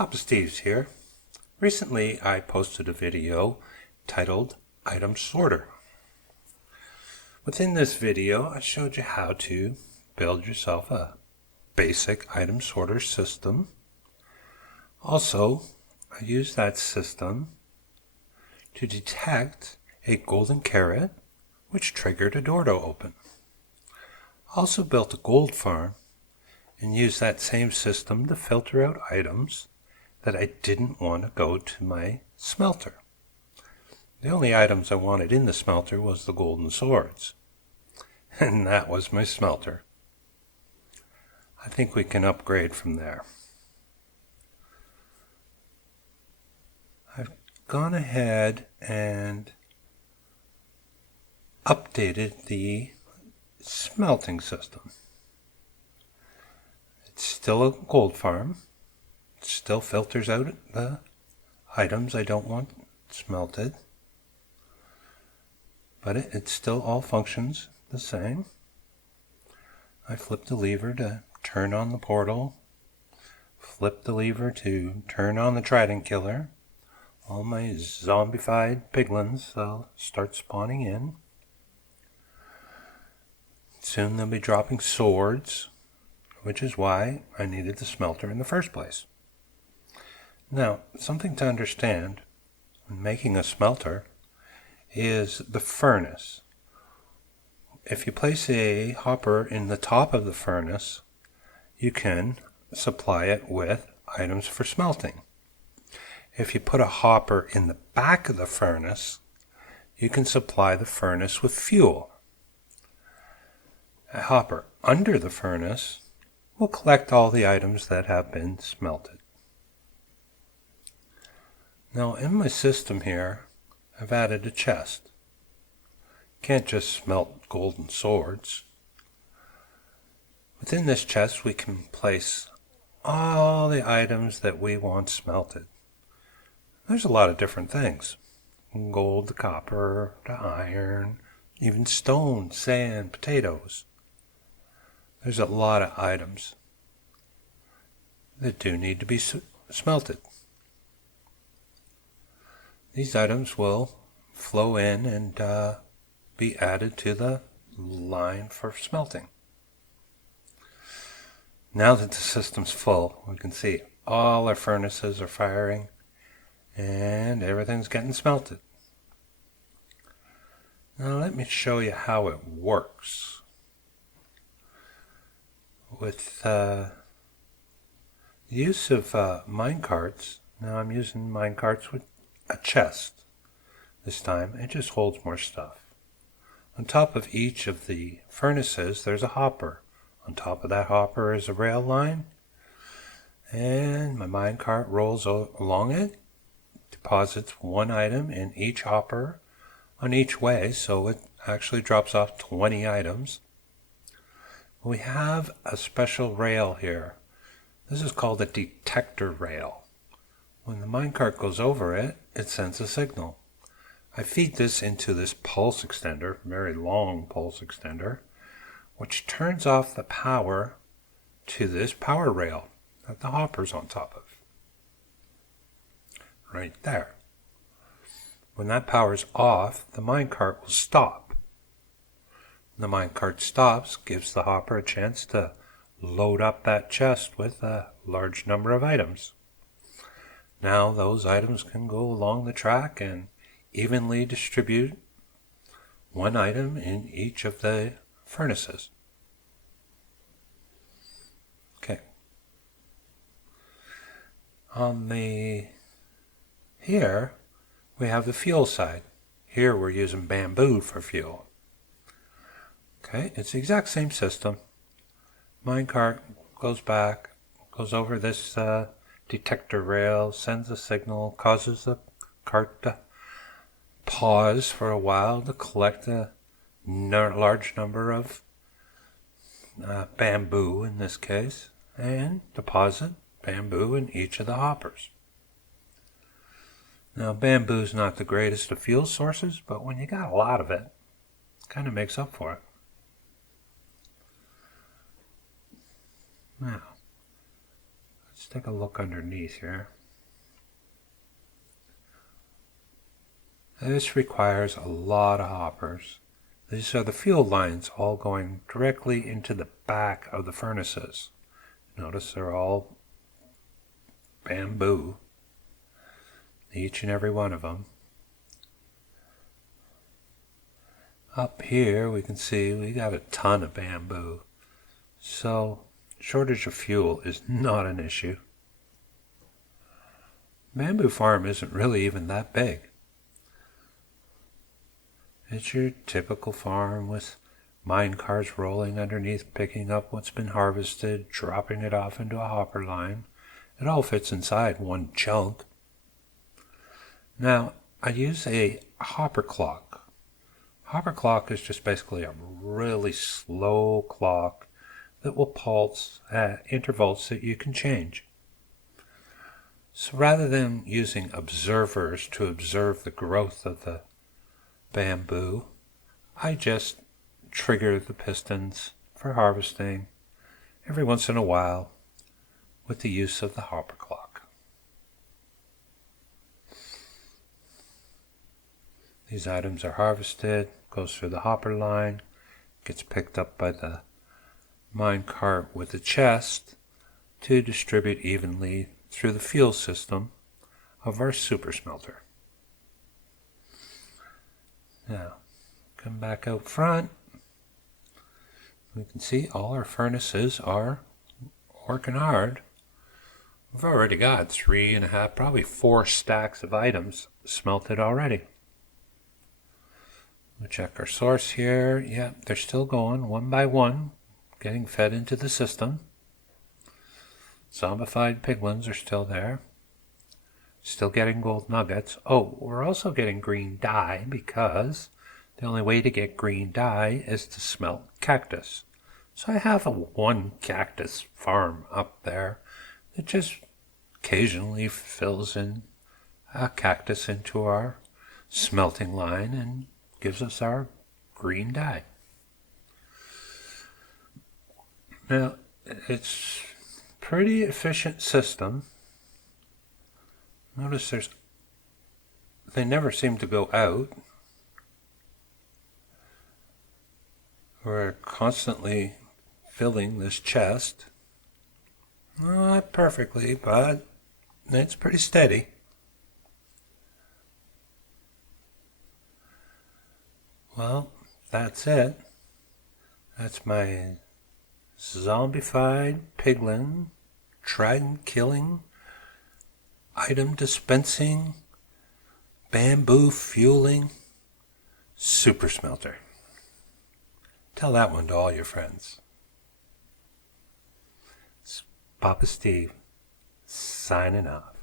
Poppasteves here. Recently I posted a video titled Item Sorter. Within this video I showed you how to build yourself a basic item sorter system. Also, I used that system to detect a golden carrot which triggered a door to open. Also built a gold farm and used that same system to filter out items that I didn't want to go to my smelter. The only items I wanted in the smelter was the golden swords. And that was my smelter. I think we can upgrade from there. I've gone ahead and updated the smelting system. It's still a gold farm. It still filters out the items I don't want smelted. But it still all functions the same. I flip the lever to turn on the portal. Flip the lever to turn on the trident killer. All my zombified piglins will start spawning in. Soon they'll be dropping swords, which is why I needed the smelter in the first place. Now, something to understand when making a smelter is the furnace. If you place a hopper in the top of the furnace, you can supply it with items for smelting. If you put a hopper in the back of the furnace, you can supply the furnace with fuel. A hopper under the furnace will collect all the items that have been smelted. Now in my system here, I've added a chest. Can't just smelt golden swords. Within this chest we can place all the items that we want smelted. There's a lot of different things. Gold to copper to iron, even stone, sand, potatoes. There's a lot of items that do need to be smelted. These items will flow in and be added to the line for smelting. Now that the system's full, we can see all our furnaces are firing and everything's getting smelted. Now let me show you how it works. With the use of minecarts, now I'm using minecarts with a chest. This time it just holds more stuff. On top of each of the furnaces there's a hopper. On top of that hopper is a rail line, and my minecart rolls along it, deposits one item in each hopper on each way, so it actually drops off 20 items. We have a special rail here. This is called a detector rail. When the minecart goes over it, it sends a signal. I feed this into this pulse extender, very long pulse extender, which turns off the power to this power rail that the hopper's on top of. Right there. When that power's off, the minecart will stop. When the minecart stops, gives the hopper a chance to load up that chest with a large number of items. Now those items can go along the track and evenly distribute one item in each of the furnaces. Okay. Here we have the fuel side. Here we're using bamboo for fuel. Okay, it's the exact same system. Minecart goes back, goes over this detector rail, sends a signal, causes the cart to pause for a while to collect a large number of bamboo in this case, and deposit bamboo in each of the hoppers. Now bamboo's not the greatest of fuel sources, but when you got a lot of it, it kind of makes up for it. Now, let's take a look underneath here. This requires a lot of hoppers. These are the fuel lines all going directly into the back of the furnaces. Notice they're all bamboo, each and every one of them. Up here we can see we got a ton of bamboo, so shortage of fuel is not an issue. Bamboo farm isn't really even that big. It's your typical farm with mine cars rolling underneath, picking up what's been harvested, dropping it off into a hopper line. It all fits inside one chunk. Now, I use a hopper clock. Hopper clock is just basically a really slow clock that will pulse at intervals that you can change. So rather than using observers to observe the growth of the bamboo, I just trigger the pistons for harvesting every once in a while with the use of the hopper clock. These items are harvested, goes through the hopper line, gets picked up by the mine cart with the chest to distribute evenly through the fuel system of our super smelter. Now, come back out front. We can see all our furnaces are working hard. We've already got 3.5, probably 4 stacks of items smelted already. We'll check our source here. Yeah, they're still going one by one, getting fed into the system. Zombified piglins are still there. Still getting gold nuggets. Oh, we're also getting green dye because the only way to get green dye is to smelt cactus. So I have a 1 cactus farm up there that just occasionally fills in a cactus into our smelting line and gives us our green dye. Now, it's a pretty efficient system. Notice they never seem to go out. We're constantly filling this chest. Not perfectly, but it's pretty steady. Well, that's it. That's my zombified piglin, trident killing, item dispensing, bamboo fueling, super smelter. Tell that one to all your friends. It's Poppasteves signing off.